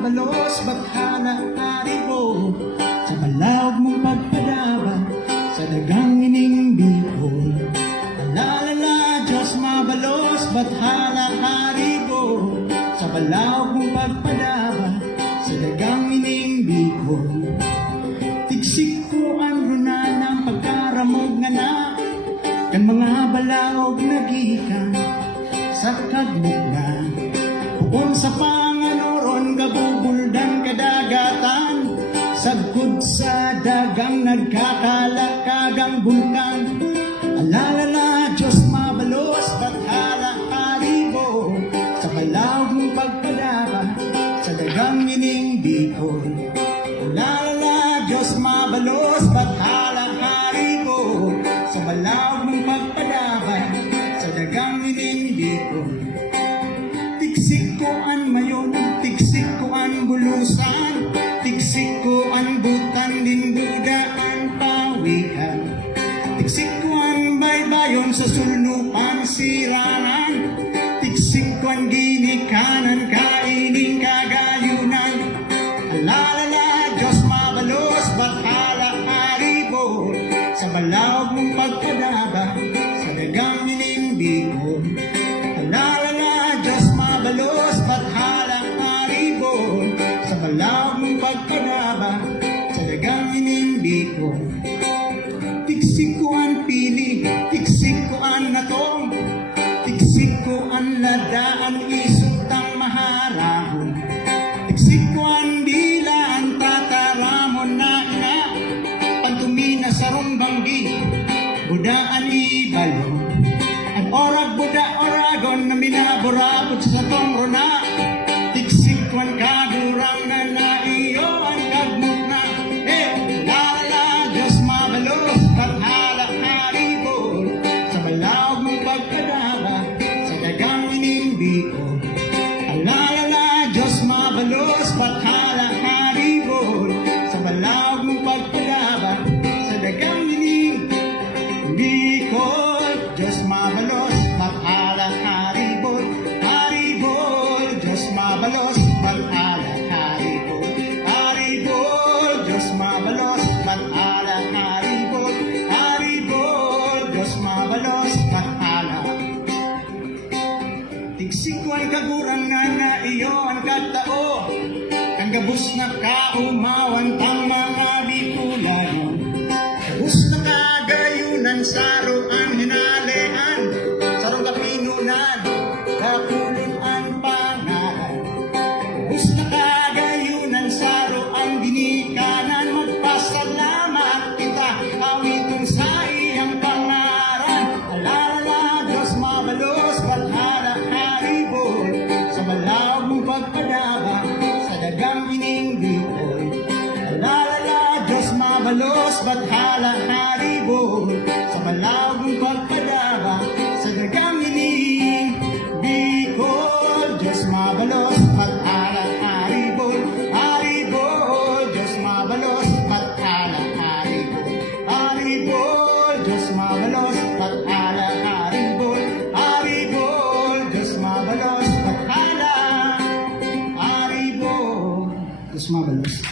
mabalos, bakhala, haribo, sa malawag mong pagpadaba, sa dagang ining bihon. Alalala, Diyos mabalos, bakhala, haribo, sa malawag mong pagpadaba, sa dagang ining bihon. Tigsik ko ang runa ng pagkaramog nga na, kan mga balaog nagikan sa kagluk na. Kung sa panganoron gabubuldan kadagatan, sagkod sa dagang nagkakalakagang bulkan. Alalala, Diyos mabalos, bakhala, haribo, sa balawag mong pagpadaba, sa dagang ining bihon. Alalala, Diyos mabalos, bakhala, haribo, sa balawag mong pagpadaba, sa dagang ining bihon. Tiksikuan mayon, tiksikuan bulusan, tiksikuan butan dindudaan pawikan. Tiksikuan baybayon sa sulnupan sirangan, tiksikuan ginikanan kaining kagayunan. Alalala, Diyos mabalos, bakhala, haribo, sa balawag mong pagpadaba, sa dagang ining bihon. Alalala, Diyos mabalos, bakhala, haribo, sa balawag mong pagpadaba, sa dagang ining bihon. Tiksikuan pili, tiksikuan natong, tiksikuan ladaan isutang maharahon. Tiksikuan bilaan tataramon na ina, pantumina sa rumbanggi, budaan ibalon. Ang orag buda oragon na minaborabot sa tong rona, tiksikuan kadurang na naiyo ang kagmuk na. Lala, Diyos mabalos, bakhala, haribo, sa balawag mong pagpadaba, sa dagang ining bihon. Alalala, Diyos mabalos, bakhala, haribo, sa balawag mong pagpadaba, sa dagang ining bihon. Diyos mabalos, bakhala, haribo, haribo, Diyos mabalos, bakhala, haribo, haribo, Diyos mabalos, bakhala, haribo, haribo, Diyos mabalos, bakhala. Tigsikuan kagurang nga na iyo ang katao, kang gabus na kaumawan tang mga bikulanon. Gabus na kagayunan saruan hinalean, sarong kapinunan, kapulit ang pangalan. Gabus na kagayunan saruan ginikanan, magpasalamat kita awitong sa iyang pangaran. Alalala, Diyos mabalos, bakhala, haribo, sa balawag mong pagpadaba, sa dagang ining bihon. Alalala, Diyos mabalos, bakhala, haribo, sa balawag mong pagpadaba, sa dagang ining bihon. Diyos mabalos, bakhala, haribo, haribo, Diyos mabalos, bakhala, haribo, haribo, Diyos mabalos, bakhala, haribo, haribo, Diyos mabalos, bakhala, haribo, Diyos mabalos.